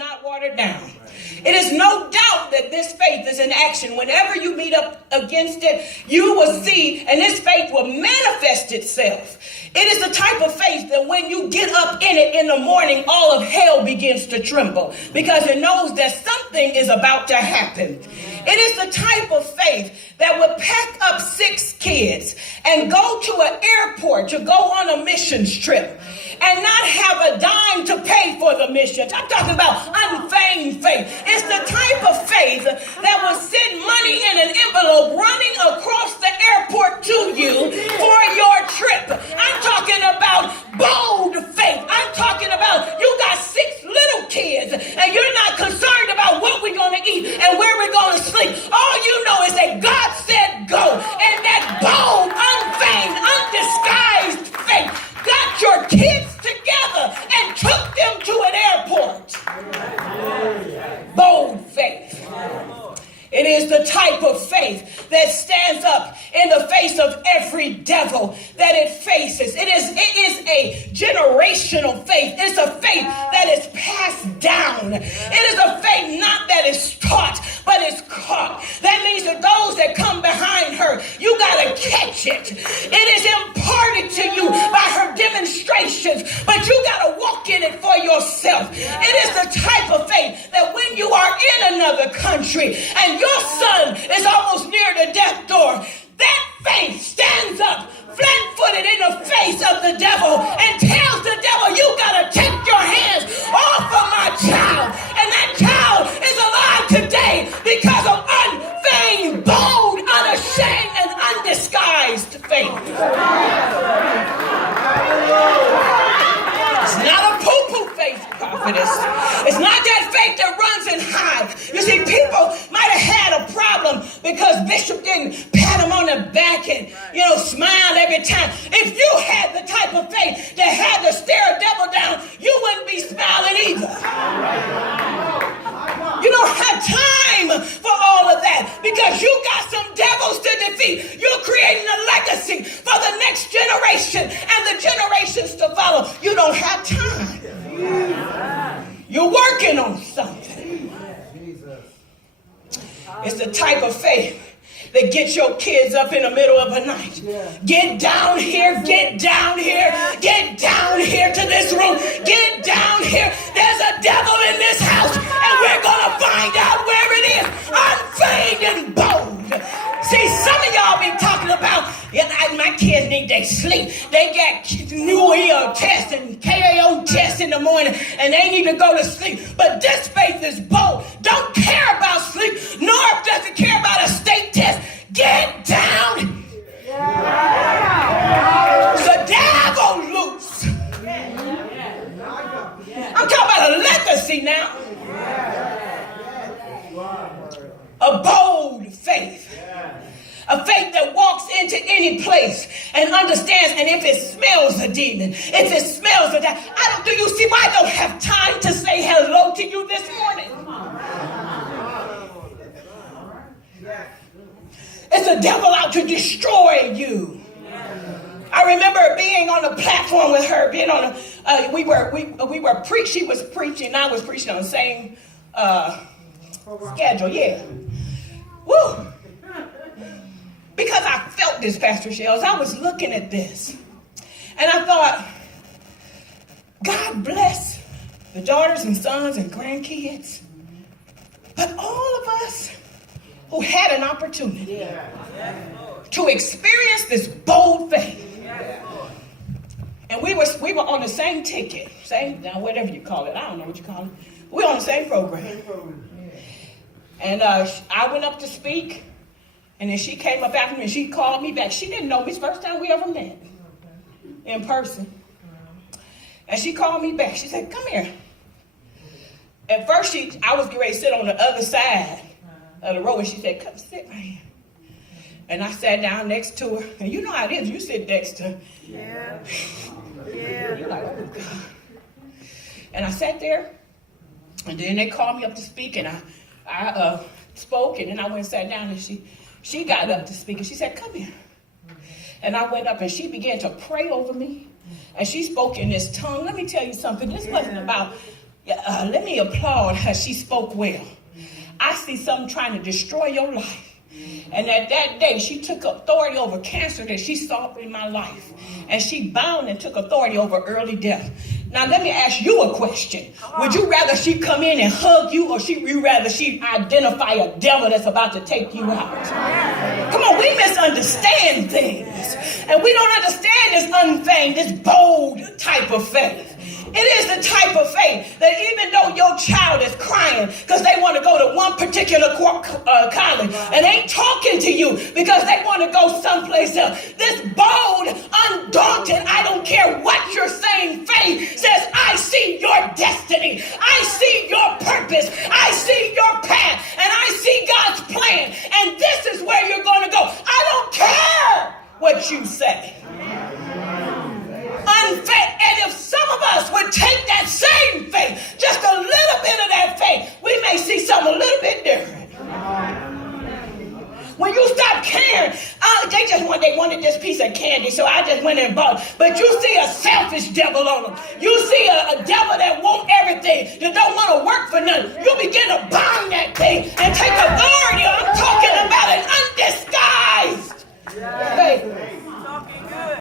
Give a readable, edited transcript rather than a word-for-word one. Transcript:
not watered down. It is no doubt that this faith is in action. Whenever you meet up against it, you will see, and this faith will manifest itself. It is the type of faith that when you get up in it in the morning, all of hell begins to tremble because it knows that something is about to happen. It is the type of faith that would pack up 6 kids and go to an airport to go on a missions trip and not have a dime to pay for the missions. I'm talking about unfeigned faith. It's the type of faith that will send money in an envelope running across the airport to you for your trip. I'm talking about bold faith. I'm talking about you got 6 little kids and you're not concerned about what we're going to eat and where we're going to sleep. All you know is that God said go. And that bold, unfeigned, undisguised faith got your kids together and took them to an airport. Bold faith. It is the type of faith that stands up in the face of every devil that it faces. It is a generational faith. It's a faith that is passed down. It is a faith not that is taught, but it's caught. That means that those that come behind her, you got to catch it. It is imparted to you by her demonstrations, but you got to walk in it for yourself. It is the type of faith that when you are in another country and your son is almost near the death door, that faith stands up flat-footed in the face of the devil and tells the devil, you got to take your hands off of my child. And that child is alive today because of unfeigned, bold, unashamed, and undisguised faith. It's not a poo-poo faith, prophetess. It's not that faith that runs and hides. You see, people might have had a problem because Bishop didn't pat him on the back and, smile every time. If you had the type of faith that had to stare a devil down, you wouldn't be smiling either. You don't have time for all of that because you got some devils to defeat. You're creating a legacy for the next generation and the generations to follow. You don't have time. You're working on something. It's the type of faith that gets your kids up in the middle of the night. Get down here, get down here, get down here to this room, get down here. There's a devil in this house, and we're going to find out where it is. Unfeigned and bold. See, some of y'all be talking about, my kids need their sleep. They got New Year tests and KAO tests in the morning, and they need to go to sleep. But this faith is bold. Don't care about sleep, nor doesn't care about a state test. Get down. The devil loose. I'm talking about a legacy now. A bold faith. A faith that walks into any place and understands, and if it smells a demon, if it smells a devil, do you see why I don't have time to say hello to you this morning? It's a devil out to destroy you. I remember being on a platform with her, being on she was preaching, and I was preaching on the same schedule, yeah. Woo! Because I felt this, Pastor Shells. I was looking at this. And I thought, God bless the daughters and sons and grandkids. But all of us who had an opportunity to experience this bold faith. And we were on the same ticket. Whatever you call it. I don't know what you call it. We were on the same program. And I went up to speak. And then she came up after me and she called me back. She didn't know me. It's the first time we ever met in person. And she called me back. She said, come here. At first, I was getting ready to sit on the other side of the row. And she said, come sit right here. And I sat down next to her. And you know how it is. You sit next to her. Yeah. You're like, oh, God. And I sat there. And then they called me up to speak. And I spoke. And then I went and sat down. And she got up to speak, and she said, come here. And I went up, and she began to pray over me. And she spoke in this tongue. Let me tell you something. This wasn't about let me applaud her. She spoke well. I see something trying to destroy your life. And at that day, she took authority over cancer that she saw in my life. And she bound and took authority over early death. Now, let me ask you a question. Would you rather she come in and hug you, or you rather she identify a devil that's about to take you out? Come on, we misunderstand things. And we don't understand this unfeigned, this bold type of faith. It is the type of faith that even though your child is crying because they want to go to one particular college and ain't talking to you because they want to go someplace else, this bold, undaunted, I don't care what you're saying, faith says, I see your destiny. I see your purpose. I see your path. And I see God's plan. And this is where you're going to go. I don't care what you say. Unfaith. And if some of us would take that same faith, just a little bit of that faith, we may see something a little bit different. When you stop caring, they wanted this piece of candy, so I just went and bought it. But you see a selfish devil on them. You see a devil that wants everything, that don't want to work for nothing. You begin to bind that thing and take authority